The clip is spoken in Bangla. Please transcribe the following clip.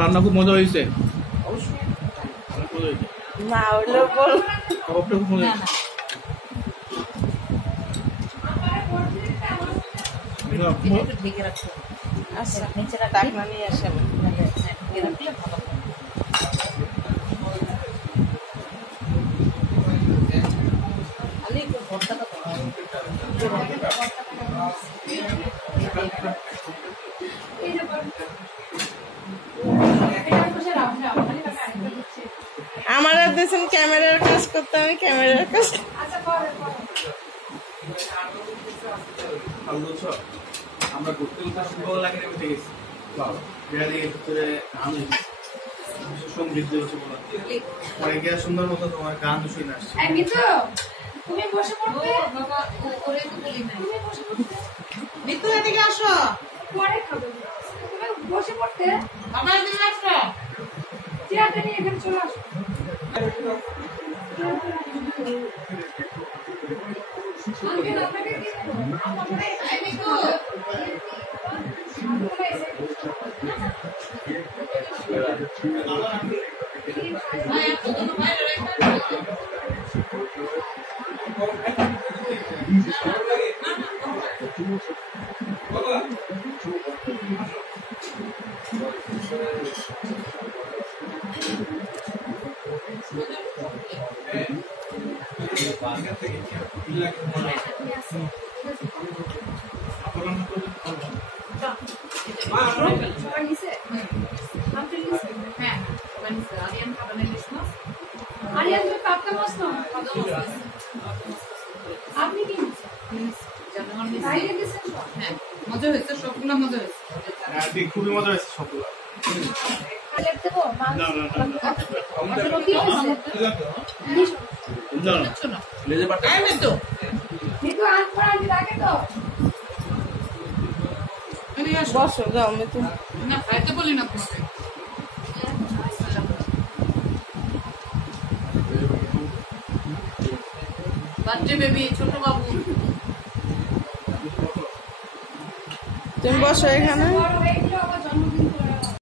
রান্না খুব মজা হয়েছে। না হইলেও বল। কাবাবটা খুব মজা হয়েছে। ঢেকে রাখতে আচ্ছা নিচেটা ডাকনা নিয়ে আসে আমি। ঢেকে রাখলে ভালো। খালি একটু ভর্তাটা আমার আর দিয়েছেন ক্যামেরার কাজ করতে, আমি ক্যামেরার কাজ। আমরা ঘুরতে ঘুরতে সুন্দর লাগে উঠে গেছি। সঙ্গীত সুন্দর মতো তোমার গান শুনে আসছে। তুমি বসে পড়তে বাবা করে তো বলি না। তুমি বসে পড়তে মিতু এদিকে আসো। পরে খাবে। তুমি বসে পড়তে বাবা এদিকে আসো। চেয়ারটা নিয়ে এখানে চলে আসো। আঙ্কেল আপনাকে কি আমাকে এই মিতু ভাই একটু তো বাইরে রেখে সবাই নিছে আঙ্কেল নিছে হ্যাঁ বানিস আরিয়ান খাবার নিলিস না আরিয়ান তো কাপটা মাছ না কত মাছ আপনি কি নিছে জানো নিস বাইরে দিছেন তো হ্যাঁ মজা হয়েছে সবগুলো মজা হয়েছে খুবই মজা হয়েছে সবগুলো। খালে দেবো মাছ না না না আচ্ছা কি নিছো না লেজে পাটা এই মিতু কিন্তু আজ পর আজ রাখে তো এদিকে আসো। বসো যাও মিতু। না খাইতে বলি না তোমাকে বাচ্চা বেবি ছোট বাবু তুমি বসো এখানে। বড় হয়ে